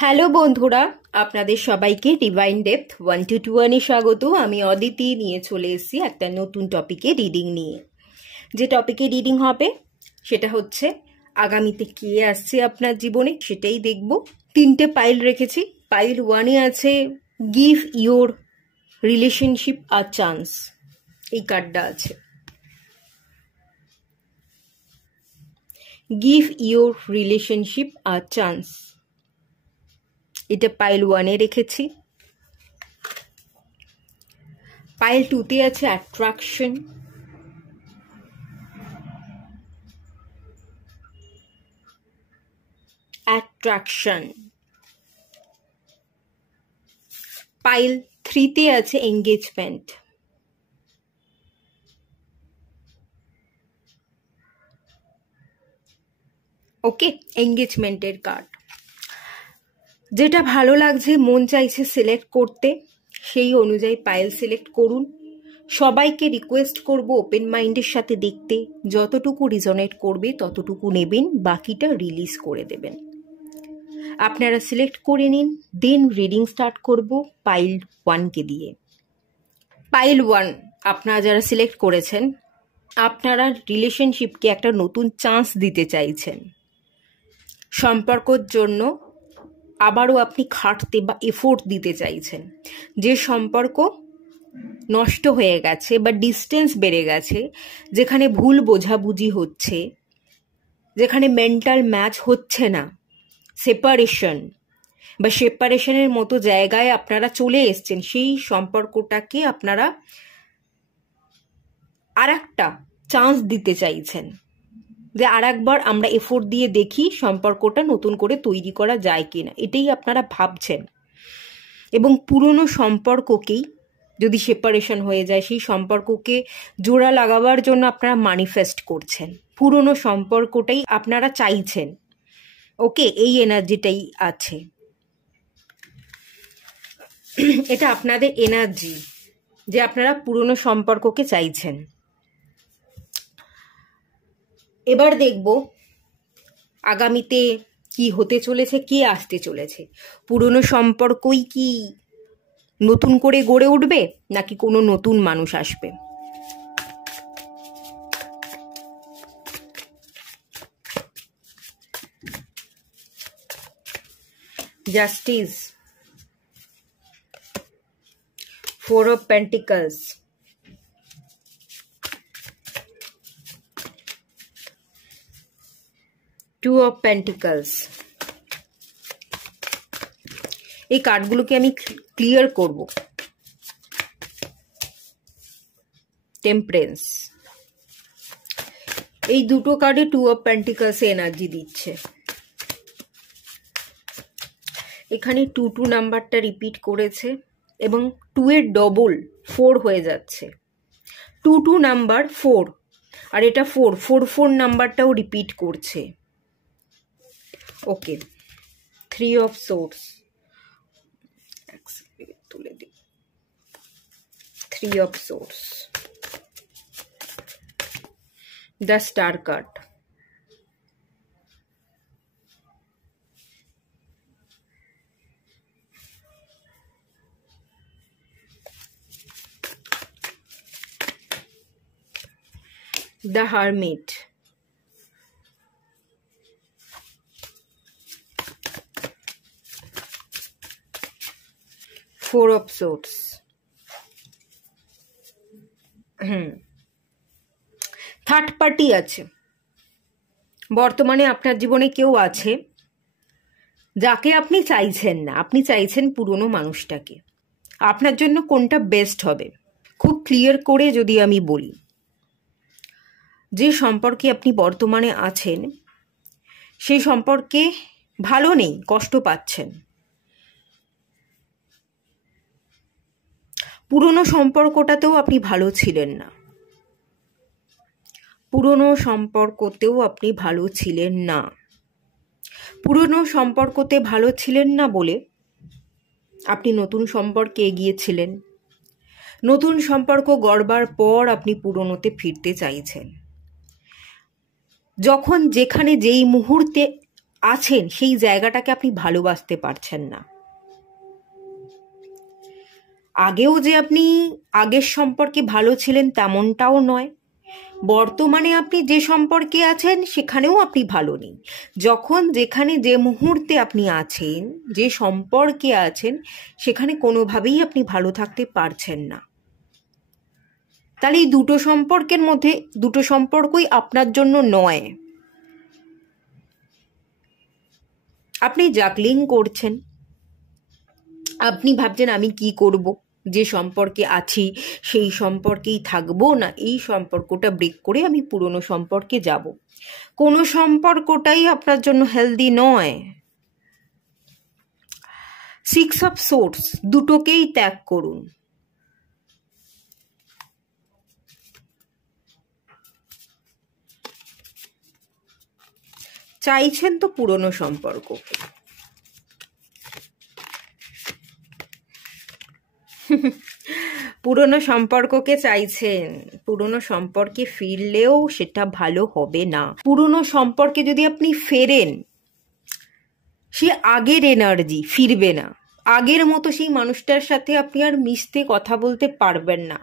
Hello বন্ধুরা, আপনাদের সবাইকে ডিভাইন ডেপথ 1 to 1 এ স্বাগত। আমি অদিতি নিয়ে চলে এসেছি একটা নতুন টপিকে রিডিং নিয়ে। যে টপিকে রিডিং হবে সেটা হচ্ছে আগামীতে কে আসছে আপনার জীবনে, সেটাই দেখব। 3টে পাইল রেখেছি। পাইল 1-এ আছে give your relationship a chance, এই কার্ডটা আছে। Give your relationship a chance, এটা পাইল 1-এ রেখেছি। পাইল 2-তে আছে অ্যাট্রাকশন, পাইল 3-তে আছে এঙ্গেজমেন্ট। ওকে, এঙ্গেজমেন্টের কার্ড। যেটা ভালো লাগছে, মন চাইছে সিলেক্ট করতে, সেই অনুযায়ী পাইল সিলেক্ট করুন। সবাইকে রিকোয়েস্ট করব ওপেন মাইন্ডের সাথে দেখতে, যতটুকু রিজনেট করবে ততটুকু নেবেন, বাকিটা রিলিজ করে দেবেন। আপনারা সিলেক্ট করে নিন, দেন রিডিং স্টার্ট করব পাইল 1-কে দিয়ে। পাইল 1, আপনারা যারা সিলেক্ট করেছেন, আপনারা রিলেশনশিপকে একটা নতুন চান্স দিতে চাইছেন। সম্পর্কর জন্য আবারও আপনি খাটতে বা এফোর্ট দিতে চাইছেন। যে সম্পর্ক নষ্ট হয়ে গেছে বা ডিস্টেন্স বেড়ে গেছে, যেখানে ভুল বোঝাবুঝি হচ্ছে, যেখানে মেন্টাল ম্যাচ হচ্ছে না, সেপারেশনের মতো জায়গায় আপনারা চলে এসছেন, সেই সম্পর্কটাকে আপনারা আর একটা চান্স দিতে চাইছেন, যে আর একবার আমরা এফোর্ট দিয়ে দেখি সম্পর্কটা নতুন করে তৈরি করা যায় কিনা, এটাই আপনারা ভাবছেন। এবং পুরনো সম্পর্ককেই, যদি সেপারেশন হয়ে যায়, সেই সম্পর্ককে জোড়া লাগাবার জন্য আপনারা ম্যানিফেস্ট করছেন, পুরনো সম্পর্কটাই আপনারা চাইছেন। ওকে, এই এনার্জিটাই আছে, এটা আপনাদের এনার্জি যে আপনারা পুরনো সম্পর্ককে চাইছেন। এবার দেখব আগামীতে কি হতে চলেছে, কে আসতে চলেছে। পুরনো সম্পর্কই কি নতুন করে গড়ে উঠবে, নাকি কোনো নতুন মানুষ আসবে? Justice, 4 of Pentacles, Two of Pentacles। এই কার্ডগুলোকে আমি ক্লিয়ার করব। টেম্পারেন্স, এই দুটো কার্ডে 2 of Pentacles এনার্জি দিচ্ছে। এখানে 2 নাম্বারটা রিপিট করেছে এবং 2-এর ডবল 4 হয়ে যাচ্ছে। 2 নাম্বার 4, আর এটা 4 নাম্বারটাও রিপিট করছে। ওকে, 3 of Swords, তুলে দিই। 3 of Swords, the Star card, the Hermit, 4 of Swords। Third party আছে বর্তমানে আপনার জীবনে, কেউ আছে যাকে আপনি চাইছেন না, আপনি চাইছেন পুরনো মানুষটাকে। আপনার জন্য কোনটা বেস্ট হবে, খুব ক্লিয়ার করে যদি আমি বলি, যে সম্পর্কে আপনি বর্তমানে আছেন সেই সম্পর্কে ভালো নেই, কষ্ট পাচ্ছেন। পুরনো সম্পর্কটাতেও আপনি ভালো ছিলেন না, পুরনো সম্পর্কতে ভালো ছিলেন না বলে আপনি নতুন সম্পর্কে এগিয়েছিলেন। নতুন সম্পর্ক গড়বার পর আপনি পুরনোতে ফিরতে চাইছেন। যখন যেখানে যেই মুহূর্তে আছেন সেই জায়গাটাকে আপনি ভালোবাসতে পারছেন না। আগেও যে আপনি আগের সম্পর্কে ভালো ছিলেন তেমনটাও নয়, বর্তমানে আপনি যে সম্পর্কে আছেন সেখানেও আপনি ভালো নেই। যখন যেখানে যে মুহূর্তে আপনি আছেন, যে সম্পর্কে আছেন, সেখানে কোনোভাবেই আপনি ভালো থাকতে পারছেন না। তাহলে এই দুটো সম্পর্কের মধ্যে দুটো সম্পর্কই আপনার জন্য নয়। আপনি জাগলিং করছেন, আপনি ভাবছেন আমি কি করব, যে সম্পর্কে আছি সেই সম্পর্কেই থাকবো, না এই সম্পর্কটা ব্রেক করে আমি পুরনো সম্পর্কে যাব। কোনো সম্পর্কটাই আপনার জন্য হেলদি নয়। 6 অফ সোর্স, দুটোকেই ত্যাগ করুন। চাইছেন তো পুরনো সম্পর্ককে, পুরনো সম্পর্ককে চাইছেন, পুরনো সম্পর্কে ফিরলেও সেটা ভালো হবে না। পুরনো সম্পর্কে যদি আপনি ফেরেন, সে আগের এনার্জি ফিরবে না। আগের মতো সেই মানুষটার সাথে আপনি আর মিশতে কথা বলতে পারবেন না।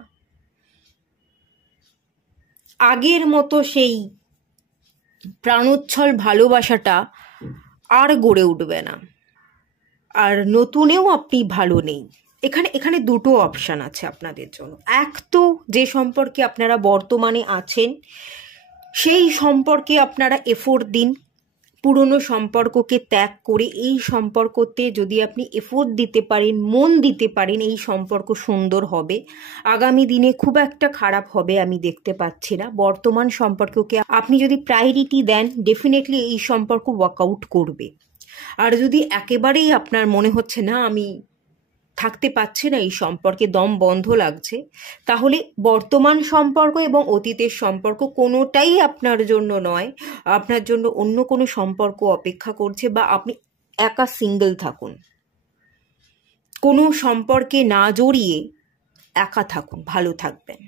আগের মতো সেই প্রাণোচ্ছল ভালোবাসাটা আর গড়ে উঠবে না। আর নতুনেও আপনি ভালো নেই। এখানে দুটো অপশান আছে আপনাদের জন্য। এক তো যে সম্পর্কে আপনারা বর্তমানে আছেন সেই সম্পর্কে আপনারা এফোর্ট দিন, পুরনো সম্পর্ককে ত্যাগ করে এই সম্পর্কতে যদি আপনি এফোর্ট দিতে পারেন, মন দিতে পারেন, এই সম্পর্ক সুন্দর হবে। আগামী দিনে খুব একটা খারাপ হবে আমি দেখতে পাচ্ছি না। বর্তমান সম্পর্ককে আপনি যদি প্রায়োরিটি দেন, ডেফিনেটলি এই সম্পর্ক ওয়ার্কআউট করবে। আর যদি একেবারেই আপনার মনে হচ্ছে না আমি থাকতে পারছি না এই সম্পর্কে, দম বন্ধ লাগছে, তাহলে বর্তমান সম্পর্ক এবং অতীতের সম্পর্ক কোনোটাই আপনার জন্য নয়। আপনার জন্য অন্য কোনো সম্পর্ক অপেক্ষা করছে, বা আপনি একা সিঙ্গেল থাকুন। কোনো সম্পর্কে না জড়িয়ে একা থাকুন, ভালো থাকবেন।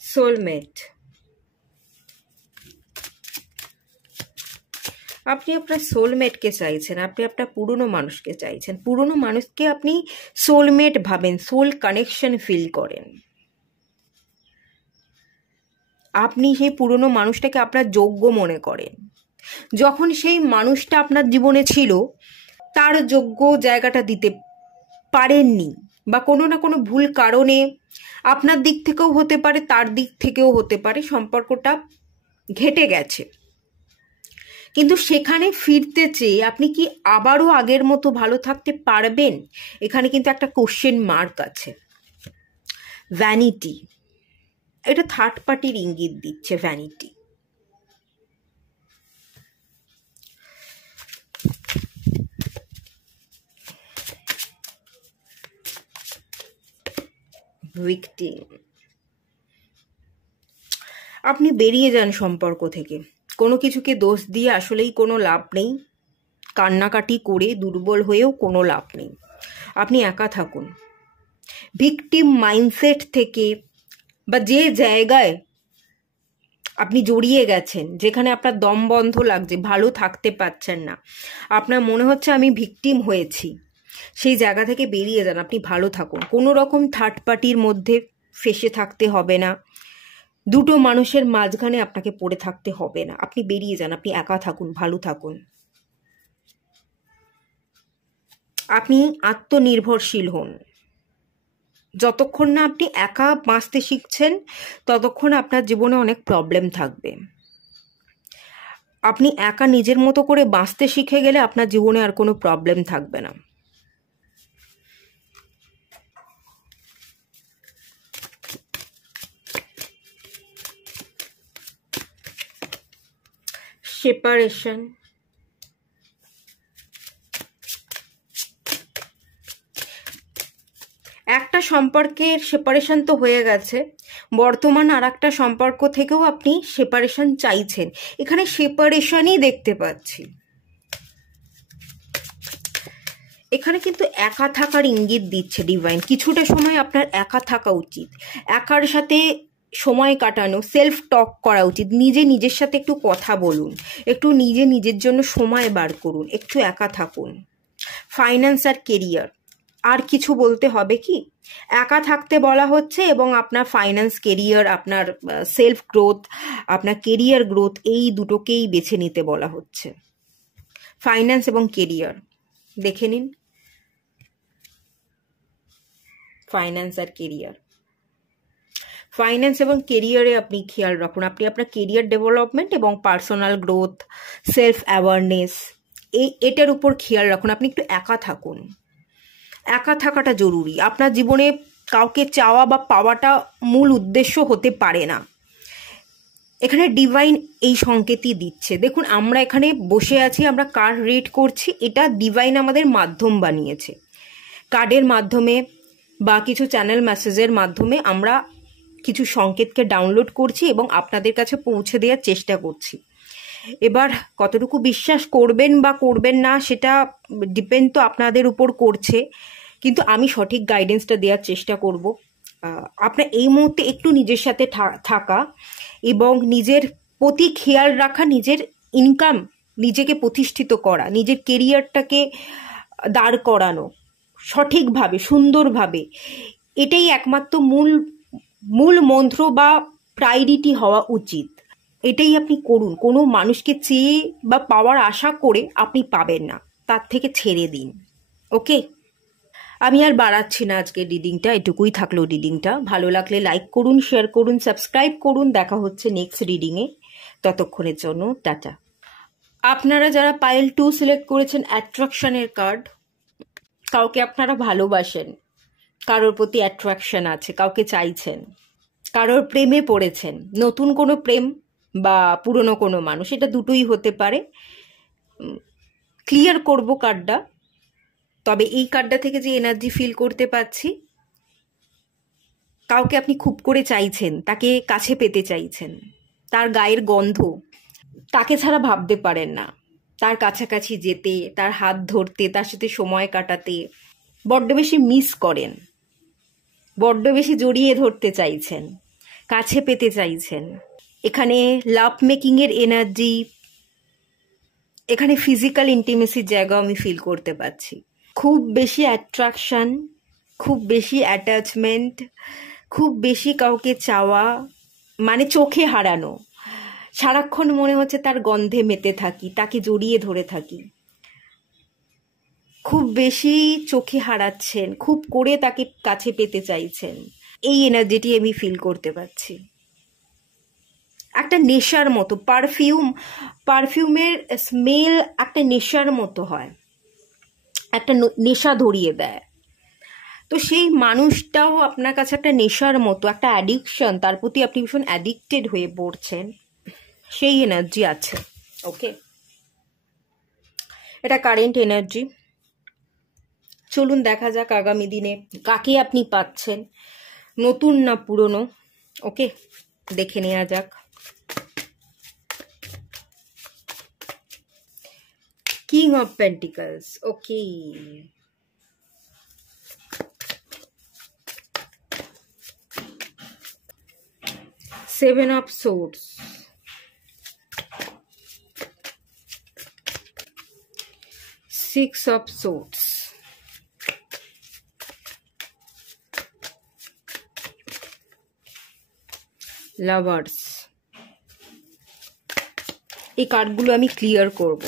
সোলমেট, আপনি আপনার সোলমেটকে চাইছেন, আপনি আপনার পুরনো মানুষকে চাইছেন। পুরনো মানুষকে আপনি সোলমেট ভাবেন, সোল কানেকশন ফিল করেন। আপনি সেই পুরনো মানুষটাকে আপনার যোগ্য মনে করেন। যখন সেই মানুষটা আপনার জীবনে ছিল তার যোগ্য জায়গাটা দিতে পারেননি, বা কোনো না কোনো ভুল কারণে আপনার দিক থেকেও হতে পারে, তার দিক থেকেও হতে পারে, সম্পর্কটা ঘেটে গেছে। কিন্তু সেখানে ফিরতে চেয়ে আপনি কি আবারও আগের মতো ভালো থাকতে পারবেন? এখানে কিন্তু একটা কোশ্চেন মার্ক আছে। ভ্যানিটি, এটা থার্ড পার্টির ইঙ্গিত দিচ্ছে। ভ্যানিটি, ভিকটিম, আপনি বেরিয়ে যান সম্পর্ক থেকে। কোনো কিছুকে দোষ দিয়ে আসলেই কোনো লাভ নেই, কান্নাকাটি করে দুর্বল হয়েও কোনো লাভ নেই। আপনি একা থাকুন। ভিকটিম মাইন্ডসেট থেকে, বা যে জায়গায় আপনি জড়িয়ে গেছেন, যেখানে আপনার দম বন্ধ লাগছে, ভালো থাকতে পারছেন না, আপনার মনে হচ্ছে আমি ভিকটিম হয়েছি, সেই জায়গা থেকে বেরিয়ে যান। আপনি ভালো থাকুন। কোনো রকম থার্ড পার্টির মধ্যে ফেসে থাকতে হবে না, দুটো মানুষের মাঝখানে আপনাকে পড়ে থাকতে হবে না। আপনি বেরিয়ে যান, আপনি একা থাকুন, ভালো থাকুন। আপনি আত্মনির্ভরশীল হন। যতক্ষণ না আপনি একা বাঁচতে শিখছেন ততক্ষণ আপনার জীবনে অনেক প্রবলেম থাকবে। আপনি একা নিজের মতো করে বাঁচতে শিখে গেলে আপনার জীবনে আর কোনো প্রবলেম থাকবে না। সেপারেশন, একটা সম্পর্কের সেপারেশন তো হয়ে গেছে, বর্তমান আর একটা সম্পর্ক থেকেও আপনি সেপারেশন চাইছেন। এখানে সেপারেশনই দেখতে পাচ্ছি। এখানে কিন্তু একা থাকার ইঙ্গিত দিচ্ছে ডিভাইন। কিছুটা সময় আপনার একা থাকা উচিত, একার সাথে সময় কাটানো, সেলফ টক করা উচিত। নিজের সাথে একটু কথা বলুন, একটু নিজের জন্য সময় বার করুন, একটু একা থাকুন। ফাইন্যান্স আর কেরিয়ার, আর কিছু বলতে হবে কি? একা থাকতে বলা হচ্ছে এবং আপনার ফাইন্যান্স, কেরিয়ার, আপনার সেলফ গ্রোথ, আপনার কেরিয়ার গ্রোথ, এই দুটোকেই বেছে নিতে বলা হচ্ছে। ফাইন্যান্স এবং কেরিয়ার দেখে নিন। ফাইন্যান্স আর কেরিয়ার, ফাইন্যান্স এবং কেরিয়ারে আপনি খেয়াল রাখুন। আপনি আপনার কেরিয়ার ডেভেলপমেন্ট এবং পার্সোনাল গ্রোথ, সেলফ অ্যাওয়ারনেস, এটার উপর খেয়াল রাখুন। আপনি একটু একা থাকুন, একা থাকাটা জরুরি। আপনার জীবনে কাউকে চাওয়া বা পাওয়াটা মূল উদ্দেশ্য হতে পারে না। এখানে ডিভাইন এই সংকেতই দিচ্ছে। দেখুন, আমরা এখানে বসে আছি, আমরা কার্ড রিড করছি, এটা ডিভাইন আমাদের মাধ্যম বানিয়েছে। কার্ডের মাধ্যমে বা কিছু চ্যানেল মেসেজের মাধ্যমে আমরা কিছু সংকেতকে ডাউনলোড করছি এবং আপনাদের কাছে পৌঁছে দেওয়ার চেষ্টা করছি। এবার কতটুকু বিশ্বাস করবেন বা করবেন না সেটা ডিপেন্ড তো আপনাদের উপর করছে, কিন্তু আমি সঠিক গাইডেন্সটা দেওয়ার চেষ্টা করব। আপনার এই মুহূর্তে একটু নিজের সাথে থাকা এবং নিজের প্রতি খেয়াল রাখা, নিজের ইনকাম, নিজেকে প্রতিষ্ঠিত করা, নিজের কেরিয়ারটাকে দাঁড় করানো সঠিকভাবে, সুন্দরভাবে, এটাই একমাত্র মূল মন্ত্র বা প্রায়োরিটি হওয়া উচিত। এটাই আপনি করুন। কোনো মানুষকে চেয়ে বা পাওয়ার আশা করে আপনি পাবেন না, তার থেকে ছেড়ে দিন। ওকে, আমি আর বাড়াচ্ছি না আজকের রিডিংটা, এটুকুই থাকলো রিডিংটা। ভালো লাগলে লাইক করুন, শেয়ার করুন, সাবস্ক্রাইব করুন। দেখা হচ্ছে নেক্সট রিডিংয়ে, ততক্ষণের জন্য টাটা। আপনারা যারা পাইল 2 সিলেক্ট করেছেন, অ্যাট্রাকশনের কার্ড, কাউকে আপনারা ভালোবাসেন, কারোর প্রতি অ্যাট্রাকশন আছে, কাউকে চাইছেন, কারোর প্রেমে পড়েছেন, নতুন কোনো প্রেম বা পুরনো কোনো মানুষ, এটা দুটোই হতে পারে। ক্লিয়ার করব কার্ডটা, তবে এই কার্ডটা থেকে যে এনার্জি ফিল করতে পাচ্ছি, কাউকে আপনি খুব করে চাইছেন, তাকে কাছে পেতে চাইছেন, তার গায়ের গন্ধ, তাকে ছাড়া ভাবতে পারেন না, তার কাছাকাছি যেতে, তার হাত ধরতে, তার সাথে সময় কাটাতে বড্ড বেশি মিস করেন, বড্ড বেশি জড়িয়ে ধরতে চাইছেন, কাছে পেতে চাইছেন। এখানে লাভ মেকিংয়ের এনার্জি, এখানে ফিজিক্যাল ইন্টিমেসির জায়গা আমি ফিল করতে পারছি। খুব বেশি অ্যাট্রাকশন, খুব বেশি অ্যাটাচমেন্ট, খুব বেশি কাউকে চাওয়া, মানে চোখে হারানো। সারাক্ষণ মনে হচ্ছে তার গন্ধে মেতে থাকি, তাকে জড়িয়ে ধরে থাকি। খুব বেশি চোখে হারাচ্ছেন, খুব করে তাকে কাছে পেতে চাইছেন। এই এনার্জিটি আমি ফিল করতে পারছি। একটা নেশার মতো, পারফিউমের স্মেল একটা নেশার মতো হয়, একটা নেশা ধরিয়ে দেয়। তো সেই মানুষটাও আপনার কাছে একটা নেশার মতো, একটা অ্যাডিকশন, তার প্রতি আপনি ভীষণ অ্যাডিক্টেড হয়ে পড়ছেন, সেই এনার্জি আছে। ওকে, এটা কারেন্ট এনার্জি। চলুন দেখা যাক আগামী দিনে কাকে আপনি পাচ্ছেন, নতুন না পুরনো। ওকে, দেখে নেওয়া যাক। King of pentacles, okay, seven of swords, six of swords, lovers. এই কার্ডগুলো আমি ক্লিয়ার করব।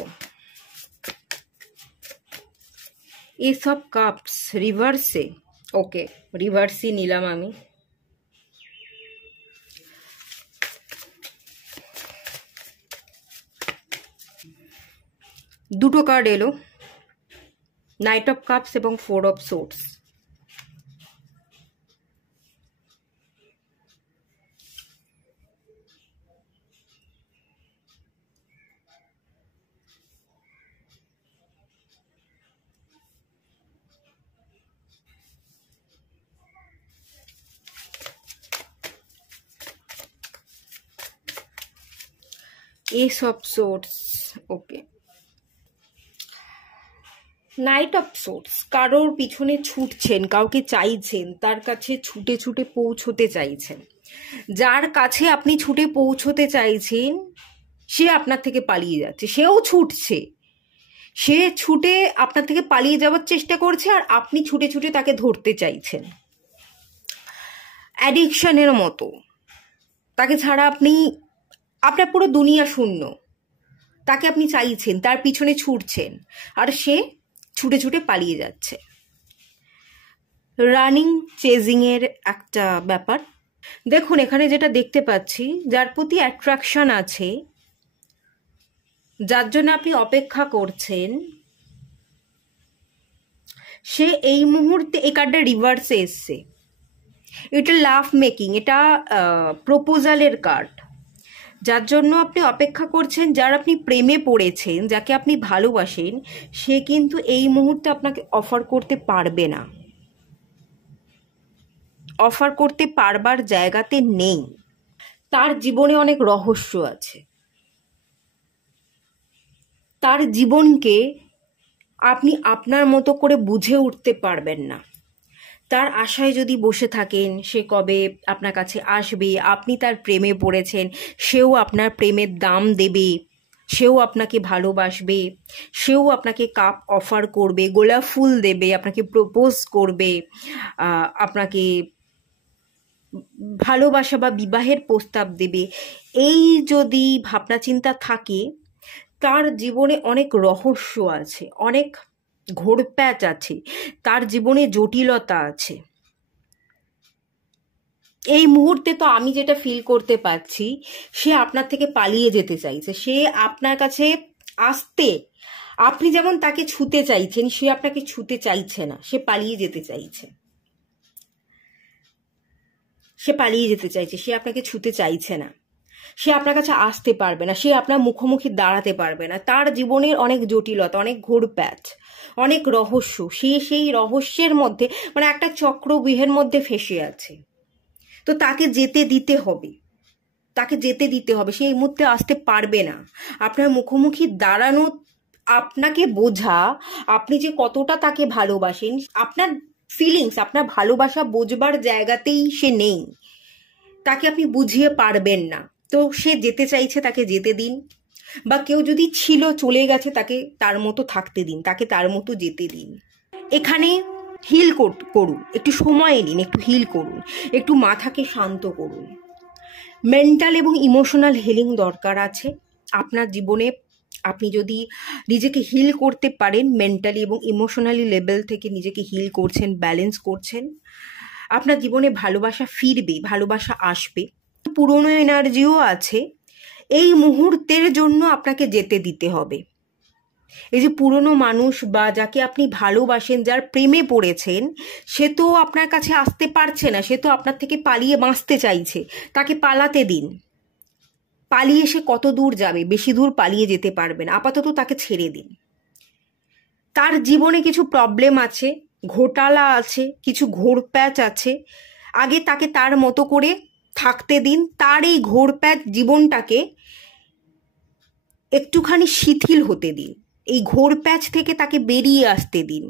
এস অফ কাপস রিভার্সে, ওকে, রিভার্সই নিলাম আমি। দুটো কার্ড এলো, নাইট অফ কাপস এবং 4 of swords. Ace of Swords, okay. Night of swords, কারোর পিছনে ছুটছেন, কাউকে চাইছেন, তার কাছে ছুটে ছুটে পৌঁছতে চাইছেন। যার কাছে আপনি ছুটে পৌঁছতে চাইছেন সে আপনার থেকে পালিয়ে যাচ্ছে, সেও ছুটছে, সে ছুটে আপনার থেকে পালিয়ে যাওয়ার চেষ্টা করছে, আর আপনি ছুটে ছুটে তাকে ধরতে চাইছেন। অ্যাডিকশনের মতো, তাকে ছাড়া আপনার পুরো দুনিয়া শূন্য। তাকে আপনি চাইছেন, তার পিছনে ছুটছেন, আর সে ছুটে ছুটে পালিয়ে যাচ্ছে। রানিং চেজিং এর একটা ব্যাপার। দেখুন এখানে যেটা দেখতে পাচ্ছি, যার প্রতি অ্যাট্রাকশন আছে, যার জন্য আপনি অপেক্ষা করছেন, সে এই মুহূর্তে, এই কার্ডটা রিভার্সে এসছে, এটা লাভ মেকিং, এটা প্রপোজালের কার্ড। যার জন্য আপনি অপেক্ষা করছেন, যার আপনি প্রেমে পড়েছেন, যাকে আপনি ভালোবাসেন, সে কিন্তু এই মুহূর্তে আপনাকে অফার করতে পারবে না, অফার করতে পারবার জায়গাতে নেই। তার জীবনে অনেক রহস্য আছে, তার জীবনকে আপনি আপনার মতো করে বুঝে উঠতে পারবেন না। তার আশায় যদি বসে থাকেন সে কবে আপনার কাছে আসবে, আপনি তার প্রেমে পড়েছেন, সেও আপনার প্রেমের দাম দেবে, সেও আপনাকে ভালোবাসবে, সেও আপনাকে কাপ অফার করবে, গোলাপ ফুল দেবে, আপনাকে প্রপোজ করবে, আপনাকে ভালোবাসা বা বিবাহের প্রস্তাব দেবে। এই যদি ভাবনা চিন্তা থাকে, তার জীবনে অনেক রহস্য আছে, অনেক ঘোরপ্যাচ আছে, তার জীবনে জটিলতা আছে। এই মুহূর্তে তো আমি যেটা ফিল করতে পারছি, সে আপনার থেকে পালিয়ে যেতে চাইছে, সে আপনার কাছে আসতে, আপনি যেমন তাকে ছুতে চাইছেন, সে আপনাকে ছুতে চাইছে না, সে পালিয়ে যেতে চাইছে, সে পালিয়ে যেতে চাইছে, সে আপনাকে ছুতে চাইছে না, সে আপনার কাছে আসতে পারবে না, সে আপনার মুখোমুখি দাঁড়াতে পারবে না। তার জীবনের অনেক জটিলতা, অনেক ঘোরপ্যাচ, অনেক রহস্য, সে সেই রহস্যের মধ্যে, মানে একটা চক্রব্যূহের মধ্যে ফেঁসে আছে। তো তাকে যেতে দিতে হবে, তাকে যেতে দিতে হবে, সে এই মুহূর্তে আসতে পারবে না। আপনার মুখোমুখি দাঁড়ানো, আপনাকে বোঝা, আপনি যে কতটা তাকে ভালোবাসেন, আপনার ফিলিংস, আপনার ভালোবাসা বোঝবার জায়গাতেই সে নেই, তাকে আপনি বুঝিয়ে পারবেন না। তো সে যেতে চাইছে, তাকে যেতে দিন, বা কেউ যদি ছিল চলে গেছে, তাকে তার মতো থাকতে দিন, তাকে তার মতো যেতে দিন। এখানে হিল করুন, একটু সময় নিন, একটু হিল করুন, একটু মাথাকে শান্ত করুন। মেন্টাল এবং ইমোশনাল হিলিং দরকার আছে আপনার জীবনে। আপনি যদি নিজেকে হিল করতে পারেন, মেন্টালি এবং ইমোশনালি লেভেল থেকে নিজেকে হিল করছেন, ব্যালেন্স করছেন, আপনার জীবনে ভালোবাসা ফিরবে, ভালোবাসা আসবে। পুরনো এনার্জিও আছে, এই মুহূর্তের জন্য আপনাকে যেতে দিতে হবে। এই যে পুরনো মানুষ বা যাকে আপনি ভালোবাসেন, যার প্রেমে পড়েছেন, সে তো আপনার কাছে আসতে পারছে না, সে তো আপনার থেকে পালিয়ে বাঁচতে চাইছে, তাকে পালাতে দিন। পালিয়ে সে কত দূর যাবে, বেশি দূর পালিয়ে যেতে পারবে না, আপাতত তাকে ছেড়ে দিন। তার জীবনে কিছু প্রবলেম আছে, ঘোটালা আছে, কিছু ঘোরপ্যাচ আছে, আগে তাকে তার মতো করে থাকতে দিন। তার এই ঘোরপ্যাচ জীবনটাকে একটুখানি শিথিল হতে দিন, এই ঘোরপ্যাচ থেকে তাকে বেরিয়ে আসতে দিন।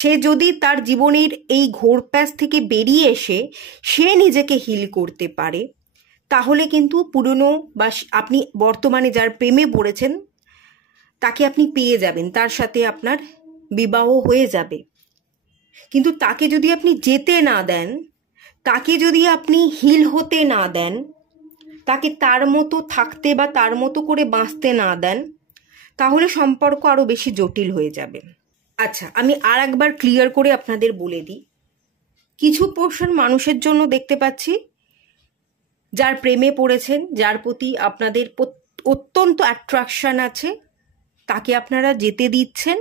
সে যদি তার জীবনের এই ঘোরপ্যাচ থেকে বেরিয়ে এসে সে নিজেকে হিল করতে পারে, তাহলে কিন্তু পুরনো বা আপনি বর্তমানে যার প্রেমে পড়েছেন তাকে আপনি পেয়ে যাবেন, তার সাথে আপনার বিবাহ হয়ে যাবে। কিন্তু তাকে যদি আপনি যেতে না দেন, তাকে যদি আপনি হিল হতে না দেন, তাকে তার মতো থাকতে বা তার মতো করে বাঁচতে না দেন, তাহলে সম্পর্ক আরও বেশি জটিল হয়ে যাবে। আচ্ছা, আমি আর একবার ক্লিয়ার করে আপনাদের বলে দিই। কিছু পোর্শন মানুষের জন্য দেখতে পাচ্ছি, যার প্রেমে পড়েছেন, যার প্রতি আপনাদের অত্যন্ত অ্যাট্রাকশন আছে, তাকে আপনারা যেতে দিচ্ছেন,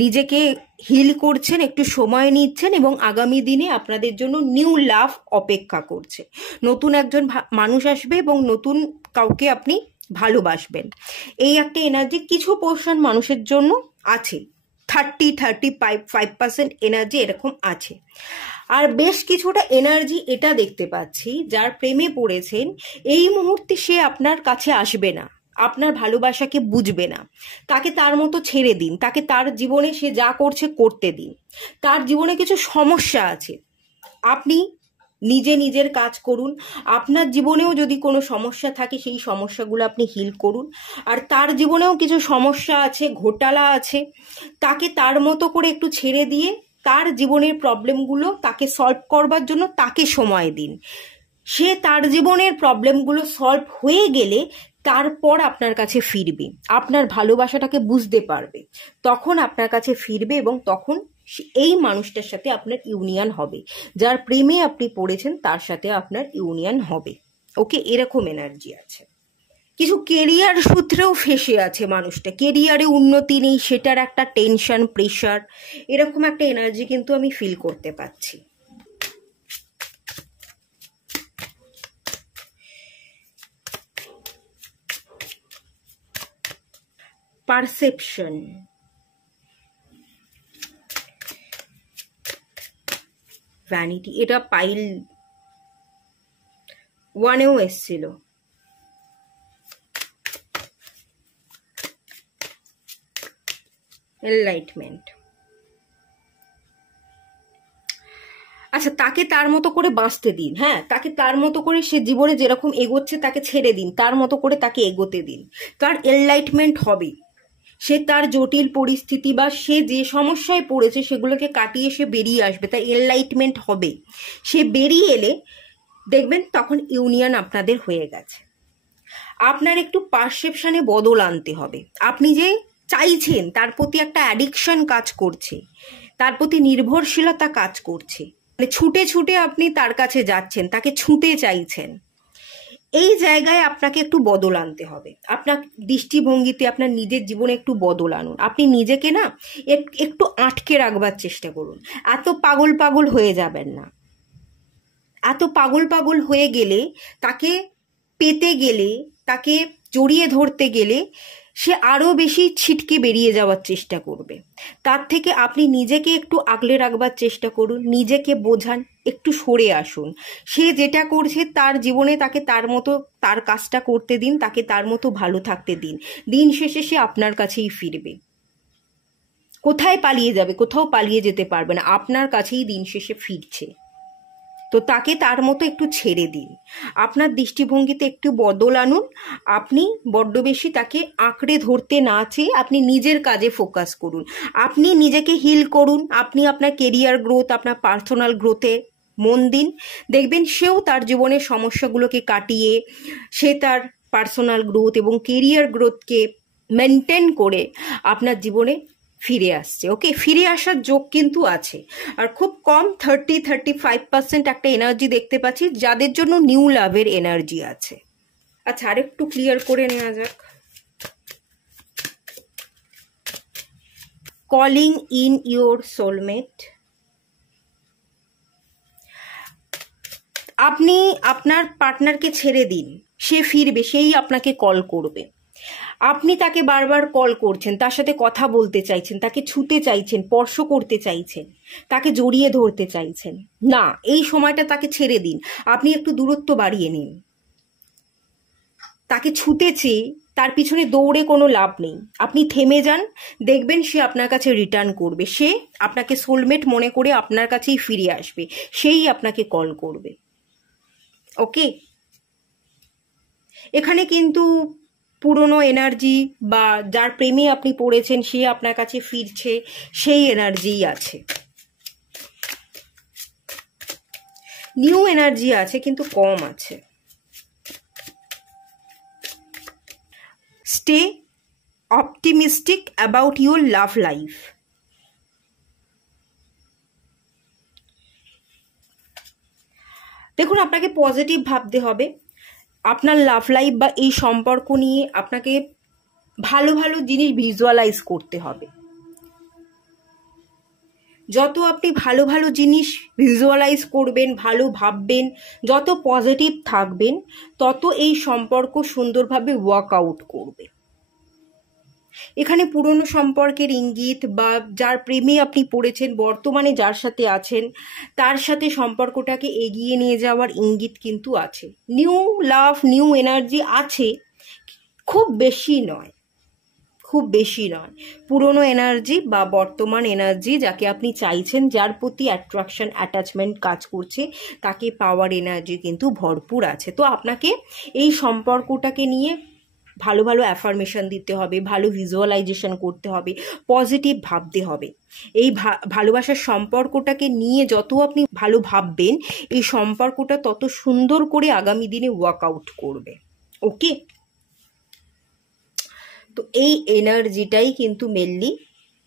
নিজেকে হিল করছেন, একটু সময় নিচ্ছেন, এবং আগামী দিনে আপনাদের জন্য নিউ লাভ অপেক্ষা করছে। নতুন একজন মানুষ আসবে এবং নতুন কাউকে আপনি ভালোবাসবেন। এই একটা এনার্জি কিছু পোর্শন মানুষের জন্য আছে, 35% এনার্জি এরকম আছে। আর বেশ কিছুটা এনার্জি এটা দেখতে পাচ্ছি, যার প্রেমে পড়েছেন, এই মুহূর্তে সে আপনার কাছে আসবে না, আপনার ভালোবাসাকে বুঝবে না। তাকে তার মতো ছেড়ে দিন, তাকে তার জীবনে সে যা করছে করতে দিন। তার জীবনে কিছু সমস্যা আছে, আপনি নিজে নিজের কাজ করুন। আপনার জীবনেও যদি কোনো সমস্যা থাকে সেই সমস্যাগুলো আপনি হিল করুন। আর তার জীবনেও কিছু সমস্যা আছে, ঘোটালা আছে, তাকে তার মতো করে একটু ছেড়ে দিয়ে তার জীবনের প্রবলেমগুলো তাকে সলভ করবার জন্য তাকে সময় দিন। সে তার জীবনের প্রবলেমগুলো সলভ হয়ে গেলে তারপর আপনার কাছে ফিরবে, আপনার ভালোবাসাটাকে বুঝতে পারবে, তখন আপনার কাছে ফিরবে এবং তখন এই মানুষটার সাথে আপনার ইউনিয়ন হবে, যার প্রেমে আপনি পড়েছেন তার সাথে আপনার ইউনিয়ন হবে। ওকে, এরকম এনার্জি আছে। কিছু কেরিয়ার সূত্রেও ফেসে আছে মানুষটা, কেরিয়ারে উন্নতি নেই, সেটার একটা টেনশন, প্রেশার, এরকম একটা এনার্জি কিন্তু আমি ফিল করতে পারছি। পারসেপশন, ভ্যানিটি, এটা পাইল 1-এও এসছিল। এনলাইটমেন্ট। আচ্ছা, তাকে তার মতো করে বাঁচতে দিন। হ্যাঁ, তাকে তার মতো করে, সে জীবনে যেরকম এগোচ্ছে তাকে ছেড়ে দিন, তার মতো করে তাকে এগোতে দিন। তার এনলাইটমেন্ট হবে, সে তার জটিল পরিস্থিতি বা সে যে সমস্যায় পড়েছে সেগুলোকে কাটিয়ে সে বেরিয়ে আসবে, তাই এনলাইটমেন্ট হবে। সে বেরিয়ে এলে দেখবেন তখন ইউনিয়ন আপনাদের হয়ে গেছে। আপনার একটু পারসেপশনে বদল আনতে হবে। আপনি যে চাইছেন, তার প্রতি একটা অ্যাডিকশন কাজ করছে, তার প্রতি নির্ভরশীলতা কাজ করছে, মানে ছুটে ছুটে আপনি তার কাছে যাচ্ছেন, তাকে ছুঁতে চাইছেন। এই জায়গায় আপনাকে একটু বদল আনতে হবে। আপনার দৃষ্টিভঙ্গিতে আপনার নিজের জীবনে একটু বদল আনুন। আপনি নিজেকে না একটু আটকে রাখবার চেষ্টা করুন। এত পাগল পাগল হয়ে যাবেন না। এত পাগল পাগল হয়ে গেলে, তাকে পেতে গেলে, তাকে জড়িয়ে ধরতে গেলে সে আরো বেশি ছিটকে বেরিয়ে যাওয়ার চেষ্টা করবে। তার থেকে আপনি নিজেকে একটু আগলে রাখবার চেষ্টা করুন, নিজেকে বোঝান, একটু সরে আসুন। সে যেটা করছে তার জীবনে তাকে তার মতো তার কাজটা করতে দিন, তাকে তার মতো ভালো থাকতে দিন। দিন শেষে সে আপনার কাছেই ফিরবে। কোথায় পালিয়ে যাবে? কোথাও পালিয়ে যেতে পারবে না, আপনার কাছেই দিন শেষে ফিরছে। তো তাকে তার মতো একটু ছেড়ে দিন, আপনার দৃষ্টিভঙ্গিতে একটু বদল আনুন। আপনি বড্ড বেশি তাকে আঁকড়ে ধরতে না চেয়ে আপনি নিজের কাজে ফোকাস করুন, আপনি নিজেকে হিল করুন, আপনি আপনার কেরিয়ার গ্রোথ, আপনার পার্সোনাল গ্রোথে মন দিন। দেখবেন সেও তার জীবনের সমস্যাগুলোকে কাটিয়ে সে তার পার্সোনাল গ্রোথ এবং কেরিয়ার গ্রোথকে মেনটেন করে আপনার জীবনে ফিরে আসছে। ওকে, ফিরে আসার যোগ কিন্তু আছে। আর খুব কম 30-35% একটা এনার্জি দেখতে পাচ্ছি যাদের জন্য নিউ লাভের এনার্জি আছে। আচ্ছা, আরেকটু ক্লিয়ার করে নেওয়া যাক। Calling in your soulmate. আপনি আপনার পার্টনারকে ছেড়ে দিন, সে ফিরবে, সেই আপনাকে কল করবে। আপনি তাকে বারবার কল করছেন, তার সাথে কথা বলতে চাইছেন, তাকে ছুঁতে চাইছেন, স্পর্শ করতে চাইছেন, তাকে জড়িয়ে ধরতে চাইছেন। না, এই সময়টা তাকে ছেড়ে দিন, আপনি একটু দূরত্ব বাড়িয়ে নিন। তাকে ছুঁতে চেয়ে তার পিছনে দৌড়ে কোনো লাভ নেই, আপনি থেমে যান, দেখবেন সে আপনার কাছে রিটার্ন করবে, সে আপনাকে সোলমেট মনে করে আপনার কাছেই ফিরে আসবে, সেই আপনাকে কল করবে। ওকে, এখানে কিন্তু পুরনো এনার্জি বা যার প্রেমে আপনি পড়েছেন সে আপনার কাছে ফিরছে, সেই এনার্জিই আছে। নিউ এনার্জি আছে কিন্তু কম আছে। Stay optimistic about your love life. দেখুন, আপনাকে পজিটিভ ভাবতে হবে। আপনার লাভ লাইফ বা এই সম্পর্ক নিয়ে আপনাকে ভালো ভালো জিনিস ভিজুয়ালাইজ করতে হবে। যত আপনি ভালো ভালো জিনিস ভিজুয়ালাইজ করবেন, ভালো ভাববেন, যত পজিটিভ থাকবেন, তত এই সম্পর্ক সুন্দরভাবে ওয়ার্কআউট করবে। এখানে পুরনো সম্পর্কের ইঙ্গিত বা যার প্রেমে আপনি পড়েছেন, বর্তমানে যার সাথে আছেন তার সাথে সম্পর্কটাকে এগিয়ে নিয়ে যাওয়ার ইঙ্গিত কিন্তু আছে। নিউ লাভ, নিউ এনার্জি আছে, খুব বেশি নয়, খুব বেশি নয়। পুরনো এনার্জি বা বর্তমান এনার্জি যাকে আপনি চাইছেন, যার প্রতি অ্যাট্রাকশন অ্যাটাচমেন্ট কাজ করছে, তাকে পাওয়ার এনার্জি কিন্তু ভরপুর আছে। তো আপনাকে এই সম্পর্কটাকে নিয়ে ভালো ভালো অ্যাফার্মেশন দিতে হবে, ভালো ভিজুয়ালাইজেশন করতে হবে, পজিটিভ ভাবতে হবে। এই ভালোবাসার সম্পর্কটাকে নিয়ে যত আপনি ভালো ভাববেন, এই সম্পর্কটা তত সুন্দর করে আগামী দিনে ওয়ার্কআউট করবে। ওকে, তো এই এনার্জিটাই কিন্তু মেনলি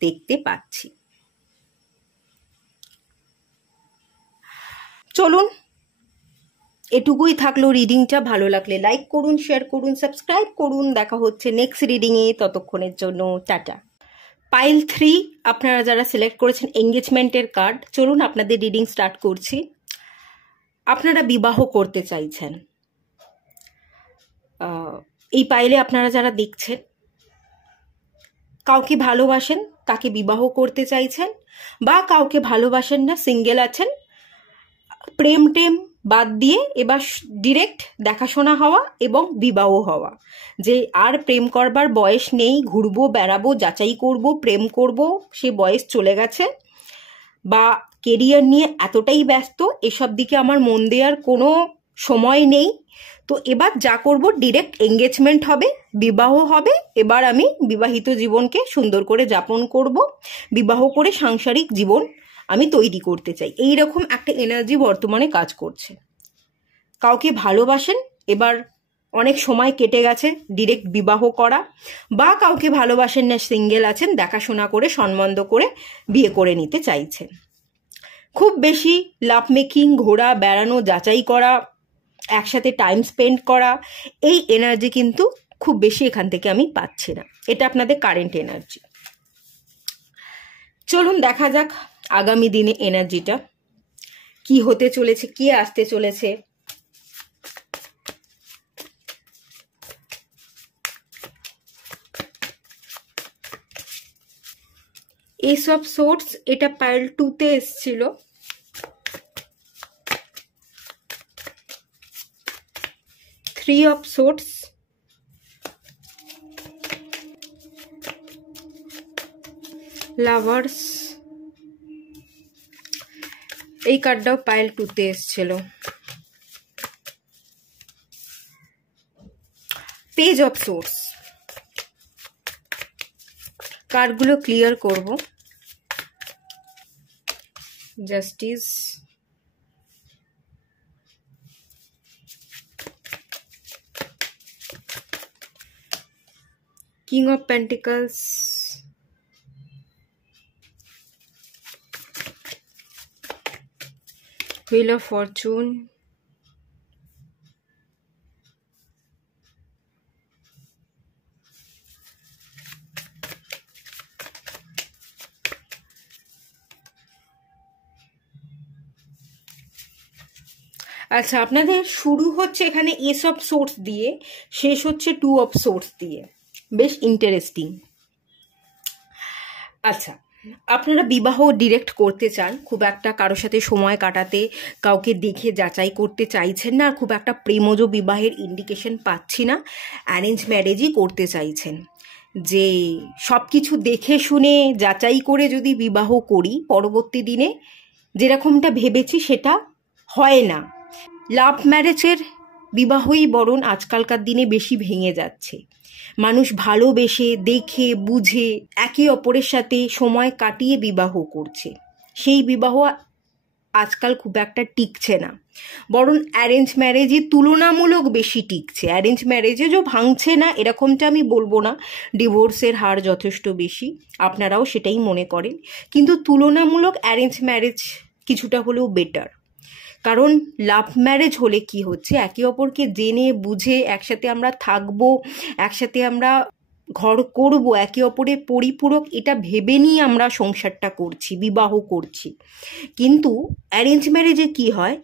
দেখতে পাচ্ছি। চলুন, এটুকুই থাকলো রিডিংটা। ভালো লাগলে লাইক করুন, শেয়ার করুন, সাবস্ক্রাইব করুন। দেখা হচ্ছে নেক্সট রিডিংয়ে, ততক্ষণের জন্য টাটা। পাইল 3 আপনারা যারা সিলেক্ট করেছেন এঙ্গেজমেন্টের কার্ড, চলুন আপনাদের রিডিং স্টার্ট করছি। আপনারা বিবাহ করতে চাইছেন, এই পাইলে আপনারা যারা দেখছেন কাউকে ভালোবাসেন, তাকে বিবাহ করতে চাইছেন, বা কাউকে ভালোবাসেন না, সিঙ্গেল আছেন, প্রেম টেম বাদ দিয়ে এবার ডিরেক্ট দেখাশোনা হওয়া এবং বিবাহ হওয়া, যে আর প্রেম করবার বয়স নেই, ঘুরবো বেড়াবো যাচাই করব প্রেম করব সে বয়স চলে গেছে, বা কেরিয়ার নিয়ে এতটাই ব্যস্ত এসব দিকে আমার মন দেওয়ার কোনো সময় নেই, তো এবার যা করব ডিরেক্ট এঙ্গেজমেন্ট হবে, বিবাহ হবে, এবার আমি বিবাহিত জীবনকে সুন্দর করে যাপন করব, বিবাহ করে সাংসারিক জীবন আমি তৈরি করতে চাই। এই রকম একটা এনার্জি বর্তমানে কাজ করছে। কাউকে ভালোবাসেন, এবার অনেক সময় কেটে গেছে ডিরেক্ট বিবাহ করা, বা কাউকে ভালোবাসেন না, সিঙ্গেল আছেন, দেখাশোনা করে সম্বন্ধ করে বিয়ে করে নিতে চাইছেন। খুব বেশি লাভ মেকিং, ঘোরা বেড়ানো যাচাই করা, একসাথে টাইম স্পেন্ড করা, এই এনার্জি কিন্তু খুব বেশি এখান থেকে আমি পাচ্ছি না। এটা আপনাদের কারেন্ট এনার্জি। চলুন দেখা যাক আগামী দিনে এনার্জিটা কি হতে চলেছে, কি আসতে চলেছে। এস অফ সোর্টস, এটা পাইল 2-তে এসছিল। থ্রি অফ সোর্টস, লাভার্স, এই কার্ডটাও পাইল 2-তে এসছিল। পেজ অফ সোর্টস, কার্ডগুলো ক্লিয়ার করব। Justice, king of pentacles, wheel of Fortune, আচ্ছা আপনাদের শুরু হচ্ছে এখানে এস অফ সোর্স দিয়ে, শেষ হচ্ছে 2 অফ সোর্স দিয়ে, বেশ ইন্টারেস্টিং। আচ্ছা, আপনারা বিবাহ ডিরেক্ট করতে চান, খুব একটা কারোর সাথে সময় কাটাতে, কাউকে দেখে যাচাই করতে চাইছেন না, আর খুব একটা প্রেমজ বিবাহের ইন্ডিকেশন পাচ্ছি না, অ্যারেঞ্জ ম্যারেজই করতে চাইছেন, যে সব কিছু দেখে শুনে যাচাই করে যদি বিবাহ করি পরবর্তী দিনে যেরকমটা ভেবেছি সেটা হয় না। লাভ ম্যারেজের বিবাহই বরং আজকালকার দিনে বেশি ভেঙে যাচ্ছে। মানুষ ভালোবেসে দেখে বুঝে একে অপরের সাথে সময় কাটিয়ে বিবাহ করছে, সেই বিবাহ আজকাল খুব একটা টিকছে না, বরং অ্যারেঞ্জ ম্যারেজই তুলনামূলক বেশি টিকছে। অ্যারেঞ্জ ম্যারেজে যে ভাঙছে না এরকমটা আমি বলবো না, ডিভোর্সের হার যথেষ্ট বেশি, আপনারাও সেটাই মনে করেন, কিন্তু তুলনামূলক অ্যারেঞ্জ ম্যারেজ কিছুটা হলেও বেটার। কারণ লাভ ম্যারেজ হলে কি হচ্ছে, একে অপরকে জেনে বুঝে একসাথে আমরা থাকবো, একসাথে আমরা ঘর করব, একে অপরের পরিপূরক এটা ভেবে নিয়ে আমরা সংসারটা করছি, বিবাহ করছি। কিন্তু অ্যারেঞ্জ ম্যারেজে কি হয়,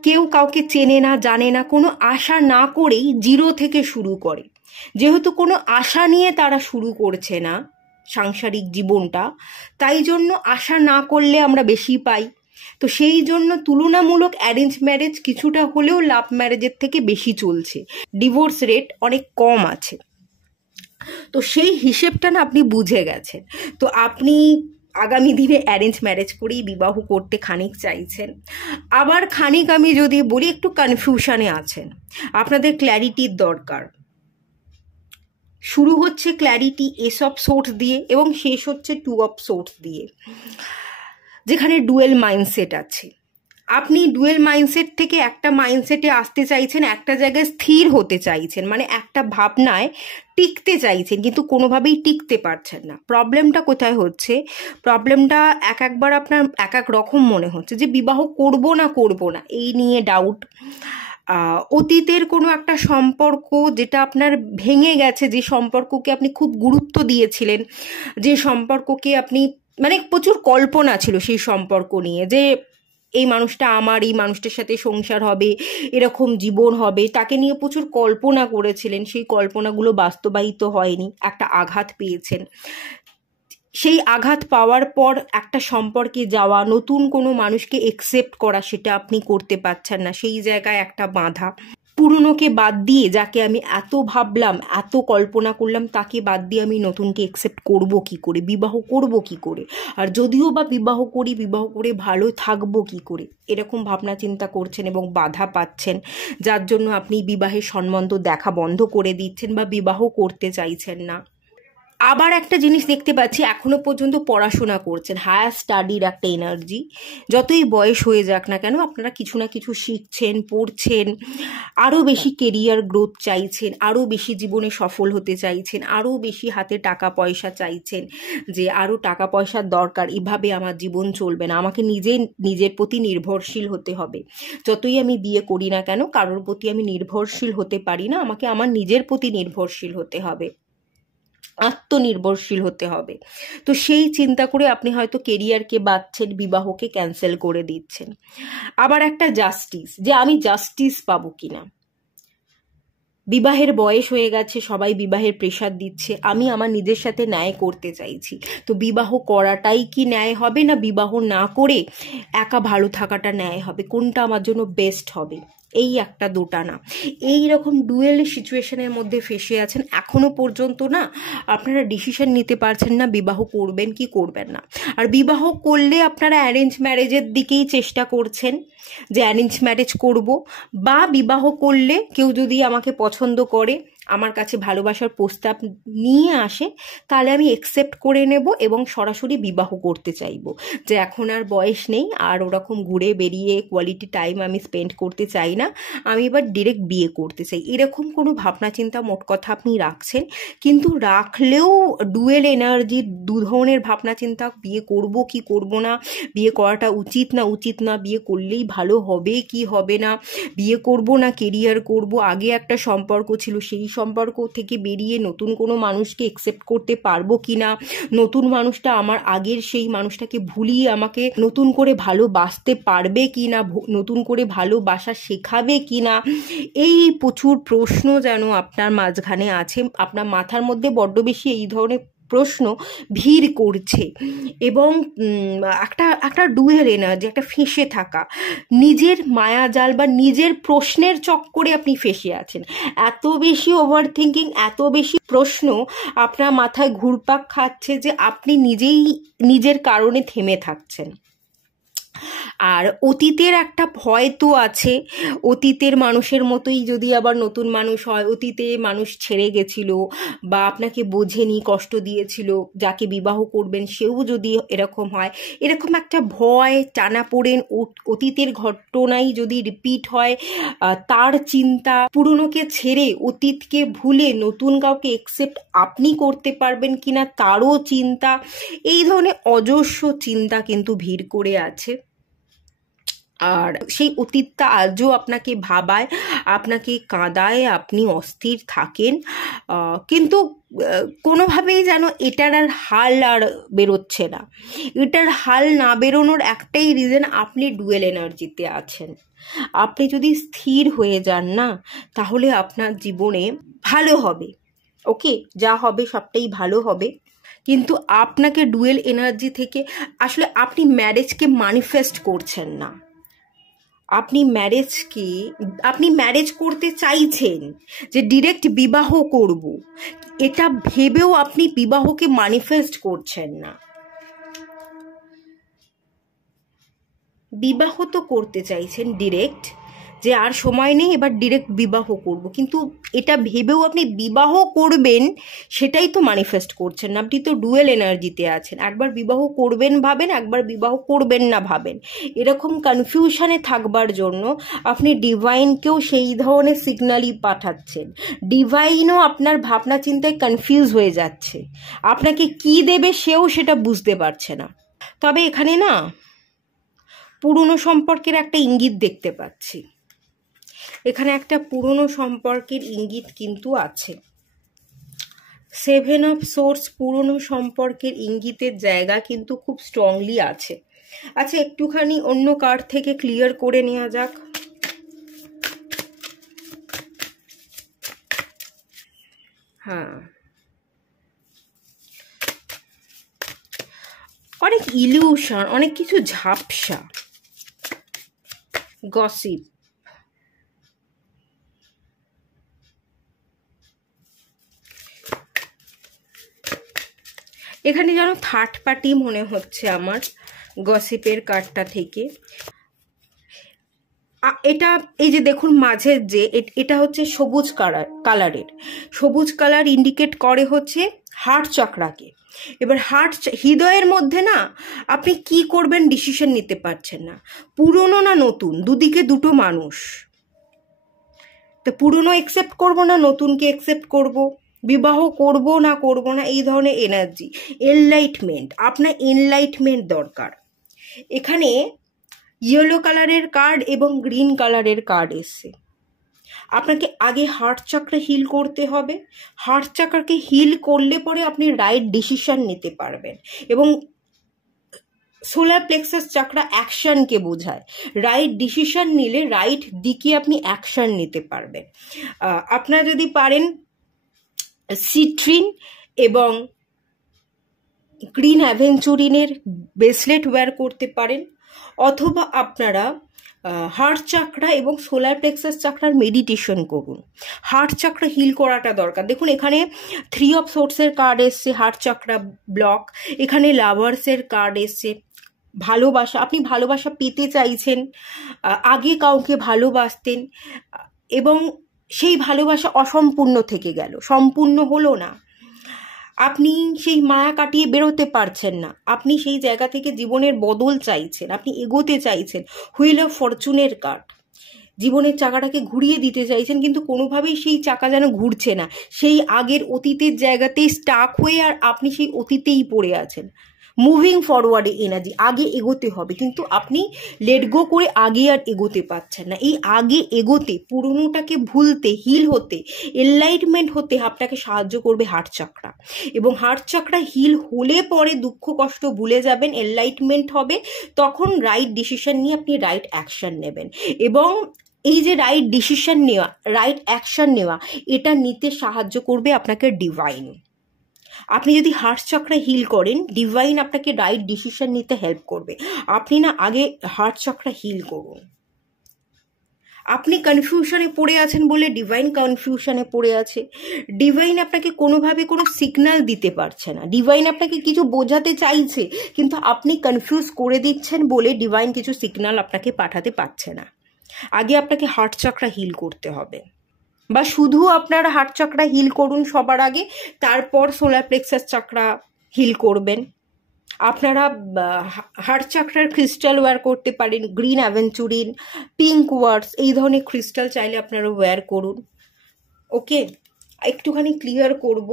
কেউ কাউকে চেনে না জানে না, কোনো আশা না করেই জিরো থেকে শুরু করে। যেহেতু কোনো আশা নিয়ে তারা শুরু করছে না সাংসারিক জীবনটা, তাই জন্য আশা না করলে আমরা বেশি পাই। তো সেই জন্য তুলনামূলক অ্যারেঞ্জ ম্যারেজ কিছুটা হলেও লাভ ম্যারেজের থেকে বেশি চলছে, ডিভোর্স রেট অনেক কম আছে। তো সেই হিসেবটা না আপনি বুঝে গেছেন। তো আপনি আগামী দিনে অ্যারেঞ্জ ম্যারেজ করেই বিবাহ করতে খানিক চাইছেন। আবার খানিক আমি যদি বলি একটু কনফিউশনে আছেন, আপনাদের ক্ল্যারিটির দরকার। শুরু হচ্ছে ক্ল্যারিটি এস অফ সোর্স দিয়ে এবং শেষ হচ্ছে টু অফ সোর্স দিয়ে, যেখানে ডুয়েল মাইন্ডসেট আছে। আপনি ডুয়েল মাইন্ডসেট থেকে একটা মাইন্ডসেটে আসতে চাইছেন, একটা জায়গায় স্থির হতে চাইছেন, মানে একটা ভাবনায় টিকতে চাইছেন, কিন্তু কোনোভাবেই টিকতে পারছেন না। প্রবলেমটা কোথায় হচ্ছে? প্রবলেমটা একবার আপনার এক এক রকম মনে হচ্ছে, যে বিবাহ করব না এই নিয়ে ডাউট। অতীতের কোনো একটা সম্পর্ক যেটা আপনার ভেঙে গেছে, যে সম্পর্ককে আপনি খুব গুরুত্ব দিয়েছিলেন, যে সম্পর্ককে আপনি মানে প্রচুর কল্পনা ছিল সেই সম্পর্ক নিয়ে, যে এই মানুষটা আমার, এই মানুষটার সাথে সংসার হবে, এরকম জীবন হবে, তাকে নিয়ে প্রচুর কল্পনা করেছিলেন। সেই কল্পনাগুলো বাস্তবায়িত হয়নি, একটা আঘাত পেয়েছেন। সেই আঘাত পাওয়ার পর একটা সম্পর্কে যাওয়া, নতুন কোনো মানুষকে একসেপ্ট করা, সেটা আপনি করতে পারছেন না। সেই জায়গায় একটা বাধা। পুরনোকে বাদ দিয়ে, যাকে আমি এত ভাবলাম, এত কল্পনা করলাম, তাকে বাদ দিয়ে আমি নতুনকে একসেপ্ট করব কি করে, বিবাহ করব কি করে, আর যদিও বা বিবাহ করি, বিবাহ করে ভালো থাকবো কি করে, এরকম ভাবনা চিন্তা করছেন এবং বাধা পাচ্ছেন, যার জন্য আপনি বিবাহের সম্বন্ধ দেখা বন্ধ করে দিচ্ছেন বা বিবাহ করতে চাইছেন না। আবার একটা জিনিস দেখতে পাচ্ছি, এখনো পর্যন্ত পড়াশোনা করছেন, হায়ার স্টাডির একটা এনার্জি। যতই বয়স হয়ে যাক না কেন, আপনারা কিছু না কিছু শিখছেন, পড়ছেন, আরও বেশি কেরিয়ার গ্রোথ চাইছেন, আরও বেশি জীবনে সফল হতে চাইছেন, আরও বেশি হাতে টাকা পয়সা চাইছেন, যে আরও টাকা পয়সার দরকার, এভাবে আমার জীবন চলবে না, আমাকে নিজের প্রতি নির্ভরশীল হতে হবে। যতই আমি বিয়ে করি না কেন, কারোর প্রতি আমি নির্ভরশীল হতে পারি না, আমাকে আমার নিজের প্রতি নির্ভরশীল হতে হবে, আত্মনির্ভরশীল হতে হবে। তো সেই চিন্তা করে আপনি হয়তো কেরিয়ারকে বাঁচছেন, বিবাহকে ক্যান্সেল করে দিচ্ছেন। আবার একটা জাস্টিস, যে আমি জাস্টিস পাবো কিনা। বিবাহের বয়স হয়ে গেছে, সবাই বিবাহের প্রেশার দিচ্ছে, আমি আমার নিজের সাথে ন্যায় করতে চাইছি। তো বিবাহ করাটাই কি ন্যায় হবে, না বিবাহ না করে একা ভালো থাকাটা ন্যায় হবে? কোনটা আমার জন্য বেস্ট হবে? এই একটা দোটানা, এই রকম ডুয়েল সিচুয়েশনের মধ্যে ফেসে আছেন। এখনো পর্যন্ত না আপনারা ডিসিশন নিতে পারছেন না বিবাহ করবেন কি করবেন না। আর বিবাহ করলে আপনারা অ্যারেঞ্জ ম্যারেজের দিকেই চেষ্টা করছেন, যে অ্যারেঞ্জ ম্যারেজ করব, বা বিবাহ করলে কেউ যদি আমাকে পছন্দ করে, আমার কাছে ভালোবাসার প্রস্তাব নিয়ে আসে, তাহলে আমি একসেপ্ট করে নেব এবং সরাসরি বিবাহ করতে চাইবো, যে এখন আর বয়স নেই, আর ওরকম ঘুরে বেরিয়ে কোয়ালিটি টাইম আমি স্পেন্ড করতে চাই না, আমি এবার ডিরেক্ট বিয়ে করতে চাই। এরকম কোনো ভাবনা চিন্তা মোট কথা আপনি রাখছেন, কিন্তু রাখলেও ডুয়েল এনার্জি, দু ধরনের ভাবনা চিন্তা, বিয়ে করব কি করব না, বিয়ে করাটা উচিত না, বিয়ে করলেই ভালো হবে কি হবে না, বিয়ে করব না কেরিয়ার করব, আগে একটা সম্পর্ক ছিল, সেই সম্পর্ক থেকে বেরিয়ে নতুন কোনো মানুষকে একসেপ্ট করতে পারবো কি না, নতুন মানুষটা আমার আগের সেই মানুষটাকে ভুলিয়ে আমাকে নতুন করে ভালোবাসতে পারবে কি না, নতুন করে ভালোবাসা শেখাবে কি না, এই প্রচুর প্রশ্ন যেন আপনার মাঝখানে আছে। আপনার মাথার মধ্যে বড্ড বেশি এই ধরনের প্রশ্ন ভিড় করছে, এবং একটা ডুয়েল এনার্জি, একটা ফেঁসে থাকা, নিজের মায়াজাল বা নিজের প্রশ্নের চক্করে আপনি ফেঁসে আছেন। এত বেশি ওভার থিঙ্কিং, এত বেশি প্রশ্ন আপনার মাথায় ঘুরপাক খাচ্ছে, যে আপনি নিজেই নিজের কারণে থেমে থাকছেন। আর অতীতের একটা ভয় তো আছে, অতীতের মানুষের মতোই যদি আবার নতুন মানুষ হয়, অতীতে মানুষ ছেড়ে গেছিল বা আপনাকে বোঝেনি, কষ্ট দিয়েছিল, যাকে বিবাহ করবেন সেও যদি এরকম হয়, এরকম একটা ভয়, টানাপোড়েন, অতীতের ঘটনাই যদি রিপিট হয়, তার চিন্তা, পুরনোকে ছেড়ে অতীতকে ভুলে নতুন কাউকে একসেপ্ট আপনি করতে পারবেন কিনা তারও চিন্তা, এই ধরনের অজস্র চিন্তা কিন্তু ভিড় করে আছে। আর সেই অতীতটা আজও আপনাকে ভাবায়, আপনাকে কাঁদায়, আপনি অস্থির থাকেন, কিন্তু কোনোভাবেই যেন এটার আর হাল আর বেরোচ্ছে না। এটার হাল না বেরোনোর একটাই রিজন, আপনি ডুয়েল এনার্জিতে আছেন। আপনি যদি স্থির হয়ে যান না, তাহলে আপনার জীবনে ভালো হবে, ওকে, যা হবে সবটাই ভালো হবে। কিন্তু আপনাকে ডুয়েল এনার্জি থেকে আসলে আপনি ম্যারেজকে ম্যানিফেস্ট করছেন না, আপনি ম্যারেজ করতে চাইছেন, যে ডিরেক্ট বিবাহ করব, এটা ভেবেও আপনি বিবাহকে ম্যানিফেস্ট করছেন না। বিবাহ তো করতে চাইছেন ডিরেক্ট, যে আর সময় নেই, এবার ডিরেক্ট বিবাহ করব, কিন্তু এটা ভেবেও আপনি বিবাহ করবেন সেটাই তো ম্যানিফেস্ট করছেন না। আপনি তো ডুয়েল এনার্জিতে আছেন, একবার বিবাহ করবেন ভাবেন, একবার বিবাহ করবেন না ভাবেন। এরকম কনফিউশনে থাকবার জন্য আপনি ডিভাইনকেও সেই ধরনের সিগন্যালই পাঠাচ্ছেন। ডিভাইনও আপনার ভাবনা চিন্তায় কনফিউজ হয়ে যাচ্ছে, আপনাকে কি দেবে সেও সেটা বুঝতে পারছে না। তবে এখানে না পুরনো সম্পর্কের একটা ইঙ্গিত দেখতে পাচ্ছি, এখানে একটা পুরনো সম্পর্কের ইঙ্গিত কিন্তু আছে। 7 অফ সোর্স পুরনো সম্পর্কের ইঙ্গিতের জায়গা কিন্তু খুব স্ট্রংলি আছে। আচ্ছা, একটুখানি অন্য কার্ড থেকে ক্লিয়ার করে নেওয়া যাক। হ্যাঁ, অনেক ইলিউশন, অনেক কিছু ঝাপসা, গসিপ, এখানে যেন থার্ড পার্টি মনে হচ্ছে আমার গসিপের কার্ডটা থেকে। এটা এই যে দেখুন মাঝের যে এটা হচ্ছে সবুজ কালারের, সবুজ কালার ইন্ডিকেট করে হচ্ছে হার্ট চক্রাকে। এবার হৃদয়ের মধ্যে না আপনি কি করবেন ডিসিশন নিতে পারছেন না, পুরনো না নতুন, দুদিকে দুটো মানুষ। তো পুরনো একসেপ্ট করব না নতুনকে একসেপ্ট করব, বিবাহ করব না করব না, এই ধরনের এনার্জি। এনলাইটমেন্ট, আপনার এনলাইটমেন্ট দরকার। এখানে ইয়েলো কালারের কার্ড এবং গ্রিন কালারের কার্ড এসছে। আপনাকে আগে হার্ট চক্র হিল করতে হবে, হার্ট চক্রকে হিল করলে পরে আপনি রাইট ডিসিশন নিতে পারবেন। এবং সোলার প্লেক্সাস চক্র অ্যাকশনকে বোঝায়, রাইট ডিসিশন নিলে রাইট দিকে আপনি অ্যাকশন নিতে পারবেন। আপনারা যদি পারেন সিট্রিন এবং গ্রিন অ্যাভেঞ্চুরিনের ব্রেসলেট ওয়্যার করতে পারেন, অথবা আপনারা হার্ট চাকরা এবং সোলার প্লেক্সাস চাকরার মেডিটেশন করুন। হার্ট চাকরা হিল করাটা দরকার। দেখুন এখানে 3 অফ সোর্সের কার্ড এসছে, হার্ট চাকরা ব্লক। এখানে লাভার্সের কার্ড এসছে, ভালোবাসা, আপনি ভালোবাসা পেতে চাইছেন, আগে কাউকে ভালোবাসতেন এবং সেই ভালোবাসা অসম্পূর্ণ থেকে গেল, সম্পূর্ণ হলো না, আপনি সেই মায়া কাটিয়ে বেরোতে পারছেন না, আপনি সেই জায়গা থেকে জীবনের বদল চাইছেন, আপনি এগোতে চাইছেন। হুইল অফ ফরচুনের কার্ড, জীবনের চাকাটাকে ঘুরিয়ে দিতে চাইছেন, কিন্তু কোনোভাবেই সেই চাকা যেন ঘুরছে না, সেই আগের অতীতের জায়গাতেই স্টাক হয়ে আর আপনি সেই অতীতেই পড়ে আছেন। মুভিং ফরওয়ার্ডে এনার্জি, আগে এগোতে হবে, কিন্তু আপনি লেট গো করে আগে আর এগোতে পারছেন না। এই আগে এগোতে, পুরনোটাকে ভুলতে, হিল হতে, এনলাইটমেন্ট হতে আপনাকে সাহায্য করবে হার্ট চক্রা। এবং হার্ট চক্রা হিল হলে পরে দুঃখ কষ্ট ভুলে যাবেন, এনলাইটমেন্ট হবে, তখন রাইট ডিসিশন নিয়ে আপনি রাইট অ্যাকশন নেবেন। এবং এই যে রাইট ডিসিশন নেওয়া, রাইট অ্যাকশন নেওয়া, এটা নিতে সাহায্য করবে আপনাকে ডিভাইন। আপনি যদি হার্ট চক্রা হিল করেন, ডিভাইন আপনাকে রাইট ডিসিশন নিতে হেল্প করবে। আপনি না আগে হার্ট চক্রা হিল করুন। আপনি কনফিউশনে পড়ে আছেন বলে ডিভাইন কনফিউশনে পড়ে আছে। ডিভাইন আপনাকে কোনোভাবে কোনো সিগন্যাল দিতে পারছে না, ডিভাইন আপনাকে কিছু বোঝাতে চাইছে, কিন্তু আপনি কনফিউজ করে দিচ্ছেন বলে ডিভাইন কিছু সিগন্যাল আপনাকে পাঠাতে পারছে না। আগে আপনাকে হার্ট চক্রা হিল করতে হবে, বা শুধু আপনারা হার্ট চক্রা হিল করুন সবার আগে, তারপর সোলার প্লেক্সাস চক্রা হিল করবেন। আপনারা হার্ট চক্রার ক্রিস্টাল ওয়্যার করতে পারেন, গ্রিন অ্যাভেঞ্চুরিন, পিঙ্ক ওয়ার্ডস, এই ধরনের ক্রিস্টাল চাইলে আপনারা ওয়্যার করুন। ওকে, একটুখানি ক্লিয়ার করব।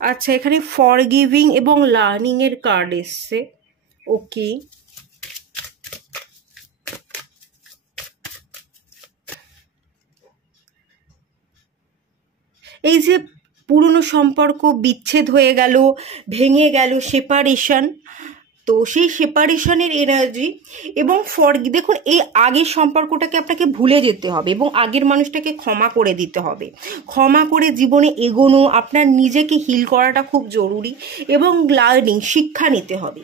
আচ্ছা, এখানে ফরগিভিং এবং লার্নিং এর কার্ড এসছে। ওকে, এই যে পুরনো সম্পর্ক বিচ্ছেদ হয়ে গেল, ভেঙে গেল, সেপারেশন, তো সেই সেপারেশনের এনার্জি এবং দেখুন এই আগের সম্পর্কটাকে আপনাকে ভুলে যেতে হবে এবং আগের মানুষটাকে ক্ষমা করে দিতে হবে। ক্ষমা করে জীবনে এগোনো, আপনার নিজেকে হিল করাটা খুব জরুরি এবং লার্নিং, শিক্ষা নিতে হবে।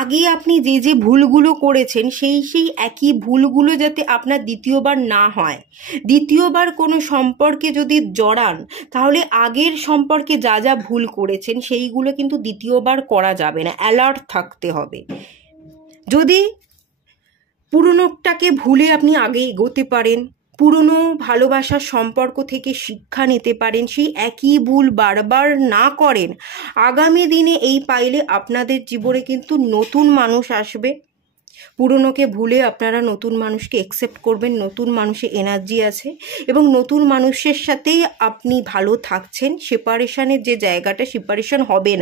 আগে আপনি যে যে ভুলগুলো করেছেন সেই একই ভুলগুলো যাতে আপনার দ্বিতীয়বার না হয়। দ্বিতীয়বার কোনো সম্পর্কে যদি জড়ান তাহলে আগের সম্পর্কে যা যা ভুল করেছেন সেইগুলো কিন্তু দ্বিতীয়বার করা যাবে না, অ্যালার্ট থাকতে হবে। যদি পুরনোটাকে ভুলে আপনি আগে এগোতে পারেন, পুরনো ভালোবাসার সম্পর্ক থেকে শিক্ষা নিতে পারেন, সেই একই ভুল বারবার না করেন, আগামী দিনে এই পাইলে আপনাদের জীবনে কিন্তু নতুন মানুষ আসবে। পুরনোকে ভুলে আপনারা নতুন মানুষকে অ্যাকসেপ্ট করবেন, নতুন মানুষের এনার্জি আছে এবং নতুন মানুষের সাথেই আপনি ভালো থাকছেন। সেপারেশনের যে জায়গাটা, সেপারেশন হবে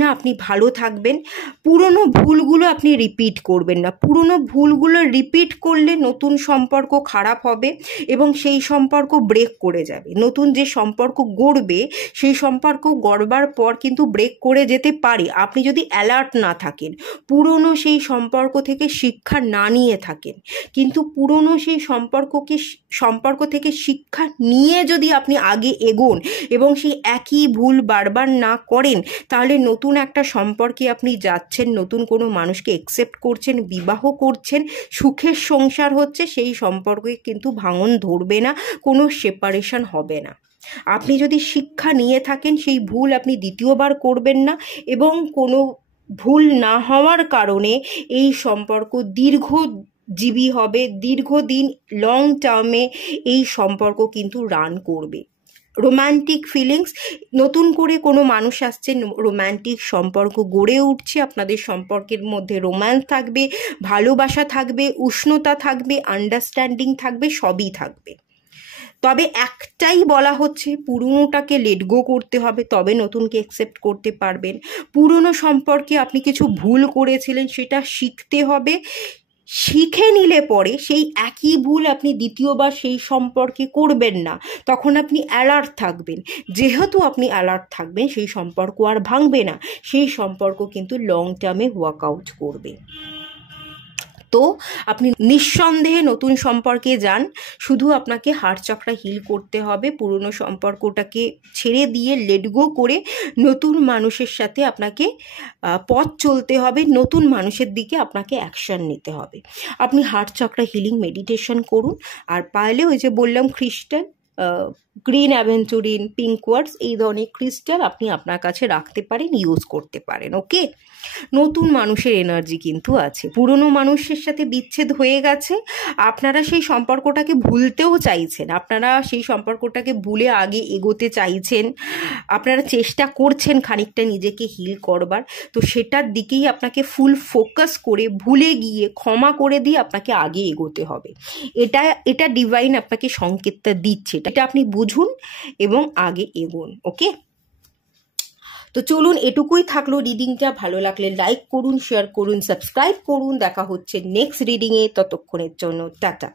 না, আপনি ভালো থাকবেন। পুরনো ভুলগুলো আপনি রিপিট করবেন না। পুরনো ভুলগুলো রিপিট করলে নতুন সম্পর্ক খারাপ হবে এবং সেই সম্পর্ক ব্রেক করে যাবে। নতুন যে সম্পর্ক গড়বে সেই সম্পর্ক গড়বার পর কিন্তু ব্রেক করে যেতে পারে আপনি যদি অ্যালার্ট না থাকেন, পুরনো সেই সম্পর্ক থেকে শিক্ষা না নিয়ে থাকেন। কিন্তু পুরনো সেই সম্পর্ক থেকে শিক্ষা নিয়ে যদি আপনি আগে এগোন এবং সেই একই ভুল বারবার না করেন, তাহলে নতুন একটা সম্পর্কে আপনি যাচ্ছেন, নতুন কোনো মানুষকে অ্যাকসেপ্ট করছেন, বিবাহ করছেন, সুখের সংসার হচ্ছে, সেই সম্পর্কে কিন্তু ভাঙন ধরবে না, কোনো সেপারেশন হবে না। আপনি যদি শিক্ষা নিয়ে থাকেন সেই ভুল আপনি দ্বিতীয়বার করবেন না এবং কোনো ভুল না হওয়ার কারণে এই সম্পর্ক দীর্ঘজীবী হবে, দীর্ঘদিন লং টার্মে এই সম্পর্ক কিন্তু রান করবে। রোম্যান্টিক ফিলিংস, নতুন করে কোনো মানুষ আসছে, রোম্যান্টিক সম্পর্ক গড়ে উঠছে, আপনাদের সম্পর্কের মধ্যে রোম্যান্স থাকবে, ভালোবাসা থাকবে, উষ্ণতা থাকবে, আন্ডারস্ট্যান্ডিং থাকবে, সবই থাকবে। তবে একটাই বলা হচ্ছে, পুরনোটাকে লেট গো করতে হবে, তবে নতুনকে অ্যাকসেপ্ট করতে পারবেন। পুরনো সম্পর্কে আপনি কিছু ভুল করেছিলেন, সেটা শিখতে হবে। শিখে নিলে পরে সেই একই ভুল আপনি দ্বিতীয়বার সেই সম্পর্কে করবেন না, তখন আপনি অ্যালার্ট থাকবেন। যেহেতু আপনি অ্যালার্ট থাকবেন, সেই সম্পর্ক আর ভাঙবে না, সেই সম্পর্ক কিন্তু লং টার্মে ওয়ার্কআউট করবে। তো আপনি নিঃসন্দেহে নতুন সম্পর্কে যান, শুধু আপনাকে হার্ট চক্রা হিল করতে হবে। পুরনো সম্পর্কটাকে ছেড়ে দিয়ে লেট গো করে নতুন মানুষের সাথে আপনাকে পথ চলতে হবে, নতুন মানুষের দিকে আপনাকে অ্যাকশন নিতে হবে। আপনি হার্ট চক্রা হিলিং মেডিটেশন করুন, আর পারলে ওই যে বললাম crystal, green aventurine, pink quartz, এই ধরনের ক্রিস্টাল আপনি আপনার কাছে রাখতে পারেন, ইউজ করতে পারেন। ওকে, নতুন মানুষের এনার্জি কিন্তু আছে। পুরনো মানুষের সাথে বিচ্ছেদ হয়ে গেছে, আপনারা সেই সম্পর্কটাকে ভুলতেও চাইছেন, আপনারা সেই সম্পর্কটাকে ভুলে আগে এগোতে চাইছেন, আপনারা চেষ্টা করছেন খানিকটা নিজেকে হিল করবার। তো সেটার দিকেই আপনাকে ফুল ফোকাস করে, ভুলে গিয়ে ক্ষমা করে দিয়ে আপনাকে আগে এগোতে হবে। এটা ডিভাইন আপনাকে সংকেতটা দিচ্ছে, এটা আপনি বুঝুন এবং আগে এগোন। ওকে, তো চলুন, এটুকুই থাকলো রিডিংটা। ভালো লাগলে লাইক করুন, শেয়ার করুন, সাবস্ক্রাইব করুন। দেখা হচ্ছে নেক্সট রিডিংয়ে, ততক্ষণের জন্য টাটা।